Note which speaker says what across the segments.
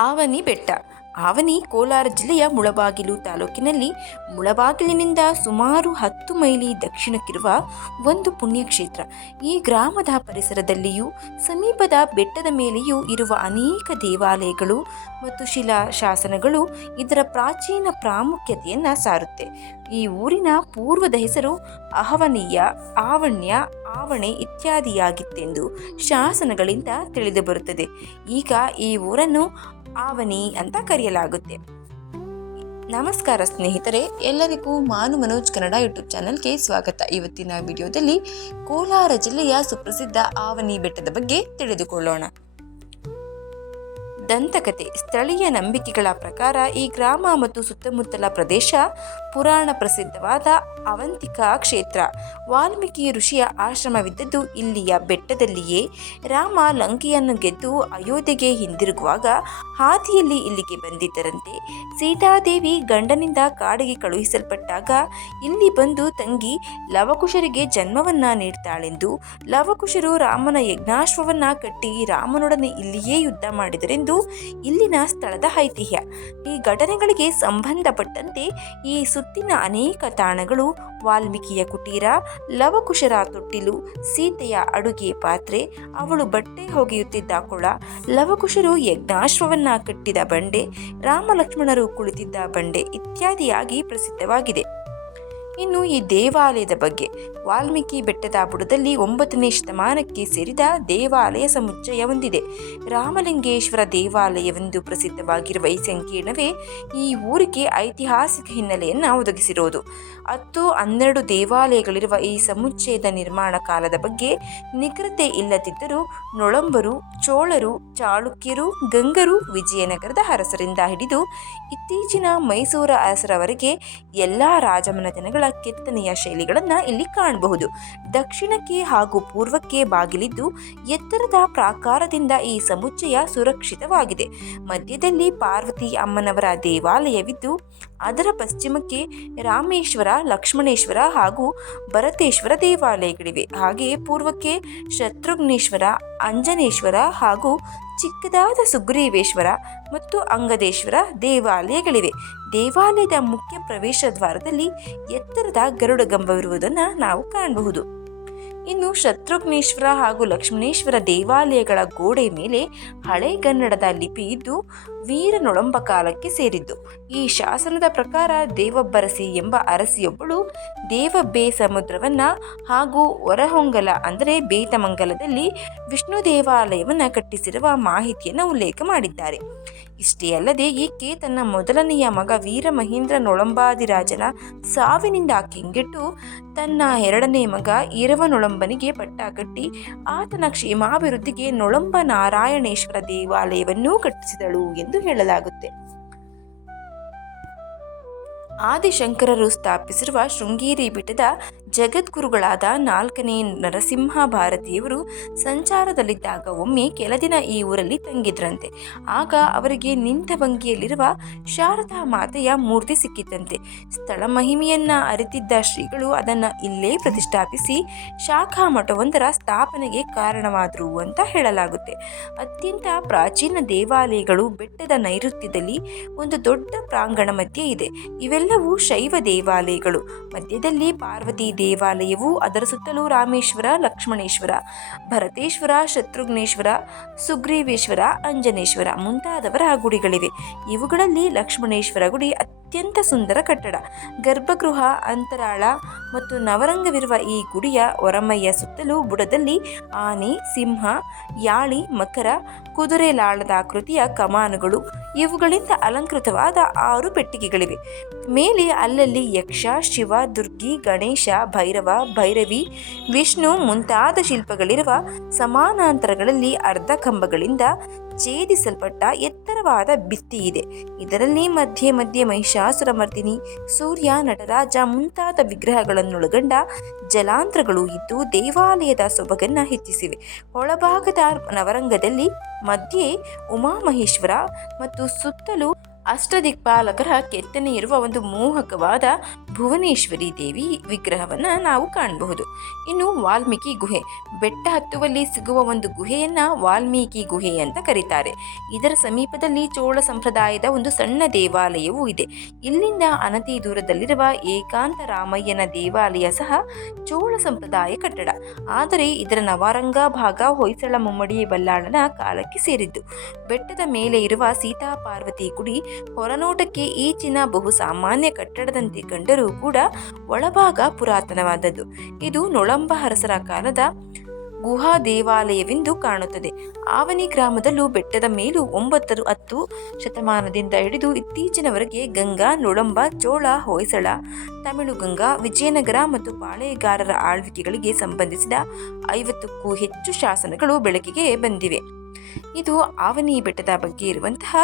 Speaker 1: ಆವನಿ ಬೆಟ್ಟ. ಆವನಿ ಕೋಲಾರ ಜಿಲ್ಲೆಯ ಮುಳಬಾಗಿಲು ತಾಲೂಕಿನಲ್ಲಿ ಮುಳಬಾಗಿಲಿನಿಂದ ಸುಮಾರು ಹತ್ತು ಮೈಲಿ ದಕ್ಷಿಣಕ್ಕಿರುವ ಒಂದು ಪುಣ್ಯಕ್ಷೇತ್ರ. ಈ ಗ್ರಾಮದ ಪರಿಸರದಲ್ಲಿಯೂ, ಸಮೀಪದ ಬೆಟ್ಟದ ಮೇಲೆಯೂ ಇರುವ ಅನೇಕ ದೇವಾಲಯಗಳು ಮತ್ತು ಶಿಲಾ ಶಾಸನಗಳು ಇದರ ಪ್ರಾಚೀನ ಪ್ರಾಮುಖ್ಯತೆಯನ್ನು ಸಾರುತ್ತೆ. ಈ ಊರಿನ ಪೂರ್ವದ ಹೆಸರು ಅಹವನೀಯ, ಆವಣ್ಯ ಆವಣೆ ಇತ್ಯಾದಿಯಾಗಿತ್ತೆಂದು ಶಾಸನಗಳಿಂದ ತಿಳಿದು ಬರುತ್ತದೆ. ಈಗ ಈ ಊರನ್ನು ಆವನಿ ಅಂತ ಕರೆಯಲಾಗುತ್ತೆ. ನಮಸ್ಕಾರ ಸ್ನೇಹಿತರೆ, ಎಲ್ಲರಿಗೂ ಮಾನು ಮನೋಜ್ ಕನ್ನಡ ಯೂಟ್ಯೂಬ್ ಚಾನಲ್ಗೆ ಸ್ವಾಗತ. ಇವತ್ತಿನ ವಿಡಿಯೋದಲ್ಲಿ ಕೋಲಾರ ಜಿಲ್ಲೆಯ ಸುಪ್ರಸಿದ್ಧ ಆವನಿ ಬೆಟ್ಟದ ಬಗ್ಗೆ ತಿಳಿದುಕೊಳ್ಳೋಣ. ದಂತಕತೆ ಸ್ಥಳೀಯ ನಂಬಿಕೆಗಳ ಪ್ರಕಾರ ಈ ಗ್ರಾಮ ಮತ್ತು ಸುತ್ತಮುತ್ತಲ ಪ್ರದೇಶ ಪುರಾಣ ಪ್ರಸಿದ್ಧವಾದ ಅವಂತಿಕಾ ಕ್ಷೇತ್ರ. ವಾಲ್ಮೀಕಿ ಋಷಿಯ ಆಶ್ರಮವಿದ್ದದ್ದು ಇಲ್ಲಿಯ ಬೆಟ್ಟದಲ್ಲಿಯೇ. ರಾಮ ಲಂಕೆಯನ್ನು ಗೆದ್ದು ಅಯೋಧ್ಯೆಗೆ ಹಿಂದಿರುಗುವಾಗ ಹಾದಿಯಲ್ಲಿ ಇಲ್ಲಿಗೆ ಬಂದಿದ್ದರಂತೆ. ಸೀತಾದೇವಿ ಗಂಡನಿಂದ ಕಾಡಿಗೆ ಕಳುಹಿಸಲ್ಪಟ್ಟಾಗ ಇಲ್ಲಿ ಬಂದು ತಂಗಿ ಲವಕುಶರಿಗೆ ಜನ್ಮವನ್ನ ನೀಡ್ತಾಳೆಂದು. ಲವಕುಶರು ರಾಮನ ಯಜ್ಞಾಶ್ವವನ್ನ ಕಟ್ಟಿ ರಾಮನೊಡನೆ ಇಲ್ಲಿಯೇ ಯುದ್ಧ ಮಾಡಿದರೆಂದು ಇಲ್ಲಿನ ಸ್ಥಳದ ಐತಿಹ್ಯ. ಈ ಘಟನೆಗಳಿಗೆ ಸಂಬಂಧಪಟ್ಟಂತೆ ಈ ಸುತ್ತಿನ ಅನೇಕ ತಾಣಗಳು, ವಾಲ್ಮೀಕಿಯ ಕುಟೀರ, ಲವಕುಶರ ತೊಟ್ಟಿಲು, ಸೀತೆಯ ಅಡುಗೆ ಪಾತ್ರೆ, ಅವಳು ಬಟ್ಟೆ ಒಗೆಯುತ್ತಿದ್ದ ಕೊಳ, ಲವಕುಶರು ಯಜ್ಞಾಶ್ವವನ್ನ ಕಟ್ಟಿದ ಬಂಡೆ, ರಾಮಲಕ್ಷ್ಮಣರು ಕುಳಿತಿದ್ದ ಬಂಡೆ ಇತ್ಯಾದಿಯಾಗಿ ಪ್ರಸಿದ್ಧವಾಗಿದೆ. ಇನ್ನು ಈ ದೇವಾಲಯದ ಬಗ್ಗೆ ವಾಲ್ಮೀಕಿ ಬೆಟ್ಟದ ಬುಡದಲ್ಲಿ ಒಂಬತ್ತನೇ ಶತಮಾನಕ್ಕೆ ಸೇರಿದ ದೇವಾಲಯ ಸಮುಚ್ಚಯ ಹೊಂದಿದೆ. ರಾಮಲಿಂಗೇಶ್ವರ ದೇವಾಲಯವೆಂದು ಪ್ರಸಿದ್ಧವಾಗಿರುವ ಈ ಸಂಕೀರ್ಣವೇ ಈ ಊರಿಗೆ ಐತಿಹಾಸಿಕ ಹಿನ್ನೆಲೆಯನ್ನು ಒದಗಿಸಿರುವುದು ಹತ್ತು ಹನ್ನೆರಡು ದೇವಾಲಯಗಳಿರುವ ಈ ಸಮುಚ್ಚಯದ ನಿರ್ಮಾಣ ಕಾಲದ ಬಗ್ಗೆ ನಿಖರತೆ ಇಲ್ಲದಿದ್ದರೂ ನೊಳಂಬರು, ಚೋಳರು, ಚಾಳುಕ್ಯರು, ಗಂಗರು ವಿಜಯನಗರದ ಅರಸರಿಂದ ಹಿಡಿದು ಇತ್ತೀಚಿನ ಮೈಸೂರು ಅರಸರವರೆಗೆ ಎಲ್ಲ ರಾಜಮನೆತನಗಳ ಕೆತ್ತನೆಯ ಶೈಲಿಗಳನ್ನು ಇಲ್ಲಿ ಕಾಣಬಹುದು. ದಕ್ಷಿಣಕ್ಕೆ ಹಾಗೂ ಪೂರ್ವಕ್ಕೆ ಬಾಗಿಲಿದ್ದು ಎತ್ತರದ ಪ್ರಾಕಾರದಿಂದ ಈ ಸಮುಚ್ಚಯ ಸುರಕ್ಷಿತವಾಗಿದೆ. ಮಧ್ಯದಲ್ಲಿ ಪಾರ್ವತಿ ಅಮ್ಮನವರ ದೇವಾಲಯವಿದ್ದು ಅದರ ಪಶ್ಚಿಮಕ್ಕೆ ರಾಮೇಶ್ವರ, ಲಕ್ಷ್ಮಣೇಶ್ವರ ಹಾಗೂ ಭರತೇಶ್ವರ ದೇವಾಲಯಗಳಿವೆ. ಹಾಗೆಯೇ ಪೂರ್ವಕ್ಕೆ ಶತ್ರುಘ್ನೇಶ್ವರ, ಅಂಜನೇಶ್ವರ ಹಾಗೂ ಚಿಕ್ಕದಾದ ಸುಗ್ರೀವೇಶ್ವರ ಮತ್ತು ಅಂಗದೇಶ್ವರ ದೇವಾಲಯಗಳಿವೆ. ದೇವಾಲಯದ ಮುಖ್ಯ ಪ್ರವೇಶ ದ್ವಾರದಲ್ಲಿ ಎತ್ತರದ ಗರುಡಗಂಬವಿರುವುದನ್ನು ನಾವು ಕಾಣಬಹುದು. ಇನ್ನು ಶತ್ರುಘ್ನೇಶ್ವರ ಹಾಗೂ ಲಕ್ಷ್ಮಣೇಶ್ವರ ದೇವಾಲಯಗಳ ಗೋಡೆ ಮೇಲೆ ಹಳೆಗನ್ನಡದ ಲಿಪಿ ಇದ್ದು ವೀರನೊಳಂಬ ಕಾಲಕ್ಕೆ ಸೇರಿದ್ದು. ಈ ಶಾಸನದ ಪ್ರಕಾರ ದೇವಬ್ಬರಸಿ ಎಂಬ ಅರಸಿಯೊಬ್ಬಳು ದೇವಬ್ಬೆ ಸಮುದ್ರವನ್ನ ಹಾಗೂ ಹೊರಹೊಂಗಲ ಅಂದರೆ ಬೇತಮಂಗಲದಲ್ಲಿ ವಿಷ್ಣು ದೇವಾಲಯವನ್ನು ಕಟ್ಟಿಸಿರುವ ಮಾಹಿತಿಯನ್ನು ಉಲ್ಲೇಖ ಮಾಡಿದ್ದಾರೆ. ಇಷ್ಟೇ ಅಲ್ಲದೆ ಈಕೆ ತನ್ನ ಮೊದಲನೆಯ ಮಗ ವೀರ ಮಹೇಂದ್ರ ನೊಳಂಬಾದಿರಾಜನ ಸಾವಿನಿಂದ ಕೆಂಗೆಟ್ಟು ತನ್ನ ಎರಡನೇ ಮಗ ಈರವನೊಳಂಬನಿಗೆ ಪಟ್ಟ ಕಟ್ಟಿ ಆತನ ಕ್ಷೇಮಾಭಿವೃದ್ಧಿಗೆ ನೊಳಂಬ ನಾರಾಯಣೇಶ್ವರ ದೇವಾಲಯವನ್ನೂ ಕಟ್ಟಿಸಿದಳು ಎಂದು ಹೇಳಲಾಗುತ್ತೆ. ಆದಿಶಂಕರರು ಸ್ಥಾಪಿಸಿರುವ ಶೃಂಗೇರಿ ಪೀಠದ ಜಗದ್ಗುರುಗಳಾದ ನಾಲ್ಕನೇ ನರಸಿಂಹ ಭಾರತಿಯವರು ಸಂಚಾರದಲ್ಲಿದ್ದಾಗ ಒಮ್ಮೆ ಕೆಲ ದಿನ ಈ ಊರಲ್ಲಿ ತಂಗಿದ್ರಂತೆ. ಆಗ ಅವರಿಗೆ ನಿಂತ ಭಂಗಿಯಲ್ಲಿರುವ ಶಾರದಾ ಮಾತೆಯ ಮೂರ್ತಿ ಸಿಕ್ಕಿತಂತೆ. ಸ್ಥಳ ಮಹಿಮೆಯನ್ನ ಅರಿತಿದ್ದ ಶ್ರೀಗಳು ಅದನ್ನು ಇಲ್ಲೇ ಪ್ರತಿಷ್ಠಾಪಿಸಿ ಶಾಖಾ ಮಠವೊಂದರ ಸ್ಥಾಪನೆಗೆ ಕಾರಣವಾದರು ಅಂತ ಹೇಳಲಾಗುತ್ತೆ. ಅತ್ಯಂತ ಪ್ರಾಚೀನ ದೇವಾಲಯಗಳು ಬೆಟ್ಟದ ನೈಋತ್ಯದಲ್ಲಿ ಒಂದು ದೊಡ್ಡ ಪ್ರಾಂಗಣ ಮಧ್ಯೆ ಇದೆ. ಇವೆಲ್ಲವೂ ಶೈವ ದೇವಾಲಯಗಳು. ಮಧ್ಯದಲ್ಲಿ ಪಾರ್ವತಿ ದೇವಾಲಯವು ಅದರ ಸುತ್ತಲೂ ರಾಮೇಶ್ವರ ಲಕ್ಷ್ಮಣೇಶ್ವರ ಭರತೇಶ್ವರ ಶತ್ರುಘ್ನೇಶ್ವರ ಸುಗ್ರೀವೇಶ್ವರ ಅಂಜನೇಶ್ವರ ಮುಂತಾದವರ ಗುಡಿಗಳಿವೆ. ಇವುಗಳಲ್ಲಿ ಲಕ್ಷ್ಮಣೇಶ್ವರ ಗುಡಿ ಅತ್ಯಂತ ಸುಂದರ ಕಟ್ಟಡ. ಗರ್ಭಗೃಹ, ಅಂತರಾಳ ಮತ್ತು ನವರಂಗವಿರುವ ಈ ಗುಡಿಯ ಹೊರಮೈಯ ಸುತ್ತಲೂ ಬುಡದಲ್ಲಿ ಆನೆ, ಸಿಂಹ, ಯಾಳಿ, ಮಕರ, ಕುದುರೆ ಲಾಳದ ಆಕೃತಿಯ ಕಮಾನುಗಳು. ಇವುಗಳಿಂದ ಅಲಂಕೃತವಾದ ಆರು ಪೆಟ್ಟಿಗೆಗಳಿವೆ. ಮೇಲೆ ಅಲ್ಲಲ್ಲಿ ಯಕ್ಷ, ಶಿವ, ದುರ್ಗಿ, ಗಣೇಶ, ಭೈರವ, ಭೈರವಿ, ವಿಷ್ಣು ಮುಂತಾದ ಶಿಲ್ಪಗಳಿರುವ ಸಮಾನಾಂತರಗಳಲ್ಲಿ ಅರ್ಧ ಕಂಬಗಳಿಂದ ಛೇದಿಸಲ್ಪಟ್ಟ ಎತ್ತರವಾದ ಭಿತ್ತಿ ಇದೆ. ಇದರಲ್ಲಿ ಮಧ್ಯೆ ಮಧ್ಯೆ ಮಹಿಷಾಸುರಮರ್ದಿನಿ ಸೂರ್ಯ, ನಟರಾಜ ಮುಂತಾದ ವಿಗ್ರಹಗಳನ್ನೊಳಗೊಂಡ ಜಲಾಂತ್ರಗಳು ಇದ್ದು ದೇವಾಲಯದ ಸೊಬಗನ್ನು ಹೆಚ್ಚಿಸಿವೆ. ಒಳಭಾಗದ ನವರಂಗದಲ್ಲಿ ಮಧ್ಯೆ ಉಮಾಮಹೇಶ್ವರ ಮತ್ತು ಸುತ್ತಲೂ ಅಷ್ಟದಿಕ್ಪಾಲಕರ ಕೆತ್ತನೆ ಇರುವ ಒಂದು ಮೋಹಕವಾದ ಭುವನೇಶ್ವರಿ ದೇವಿ ವಿಗ್ರಹವನ್ನು ನಾವು ಕಾಣಬಹುದು. ಇನ್ನು ವಾಲ್ಮೀಕಿ ಗುಹೆ. ಬೆಟ್ಟ ಹತ್ತುವಲ್ಲಿ ಸಿಗುವ ಒಂದು ಗುಹೆಯನ್ನ ವಾಲ್ಮೀಕಿ ಗುಹೆ ಅಂತ ಕರೀತಾರೆ. ಇದರ ಸಮೀಪದಲ್ಲಿ ಚೋಳ ಸಂಪ್ರದಾಯದ ಒಂದು ಸಣ್ಣ ದೇವಾಲಯವೂ ಇದೆ. ಇಲ್ಲಿಂದ ಅನತಿ ದೂರದಲ್ಲಿರುವ ಏಕಾಂತ ರಾಮಯ್ಯನ ದೇವಾಲಯ ಸಹ ಚೋಳ ಸಂಪ್ರದಾಯ ಕಟ್ಟಡ. ಆದರೆ ಇದರ ನವಾರಂಗ ಭಾಗ ಹೊಯ್ಸಳ ಮುಮ್ಮಡಿ ಬಲ್ಲಾಳನ ಕಾಲಕ್ಕೆ ಸೇರಿದ್ದು. ಬೆಟ್ಟದ ಮೇಲೆ ಇರುವ ಸೀತಾ ಪಾರ್ವತಿ ಗುಡಿ ಹೊರನೋಟಕ್ಕೆ ಈಚಿನ ಬಹು ಸಾಮಾನ್ಯ ಕಟ್ಟಡದಂತೆ ಕಂಡರೂ ಕೂಡ ಒಳಭಾಗ ಪುರಾತನವಾದದ್ದು. ಇದು ನೊಳಂಬ ಅರಸರ ಕಾಲದ ಗುಹಾ ದೇವಾಲಯವೆಂದು ಕಾಣುತ್ತದೆ. ಆವನಿ ಗ್ರಾಮದಲ್ಲೂ ಬೆಟ್ಟದ ಮೇಲೂ ಒಂಬತ್ತರು ಹತ್ತು ಶತಮಾನದಿಂದ ಹಿಡಿದು ಇತ್ತೀಚಿನವರೆಗೆ ಗಂಗಾ, ನೊಳಂಬ, ಚೋಳ, ಹೊಯ್ಸಳ ತಮಿಳು ಗಂಗಾ ವಿಜಯನಗರ ಮತ್ತು ಪಾಳೆಯಗಾರರ ಆಳ್ವಿಕೆಗಳಿಗೆ ಸಂಬಂಧಿಸಿದ ಐವತ್ತಕ್ಕೂ ಹೆಚ್ಚು ಶಾಸನಗಳು ಬೆಳಕಿಗೆ ಬಂದಿವೆ. ಇದು ಆವನಿ ಬೆಟ್ಟದ ಬಗ್ಗೆ ಇರುವಂತಹ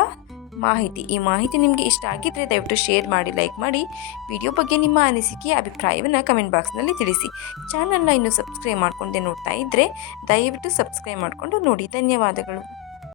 Speaker 1: ಮಾಹಿತಿ. ಈ ಮಾಹಿತಿ ನಿಮಗೆ ಇಷ್ಟ ಆಗಿದ್ದರೆ ದಯವಿಟ್ಟು ಶೇರ್ ಮಾಡಿ, ಲೈಕ್ ಮಾಡಿ. ವಿಡಿಯೋ ಬಗ್ಗೆ ನಿಮ್ಮ ಅನಿಸಿಕೆ, ಅಭಿಪ್ರಾಯವನ್ನು ಕಮೆಂಟ್ ಬಾಕ್ಸ್ನಲ್ಲಿ ತಿಳಿಸಿ. ಚಾನಲ್ನ ಇನ್ನೂ ಸಬ್ಸ್ಕ್ರೈಬ್ ಮಾಡ್ಕೊಂಡೆ ನೋಡ್ತಾ ಇದ್ದರೆ ದಯವಿಟ್ಟು ಸಬ್ಸ್ಕ್ರೈಬ್ ಮಾಡಿಕೊಂಡು ನೋಡಿ. ಧನ್ಯವಾದಗಳು.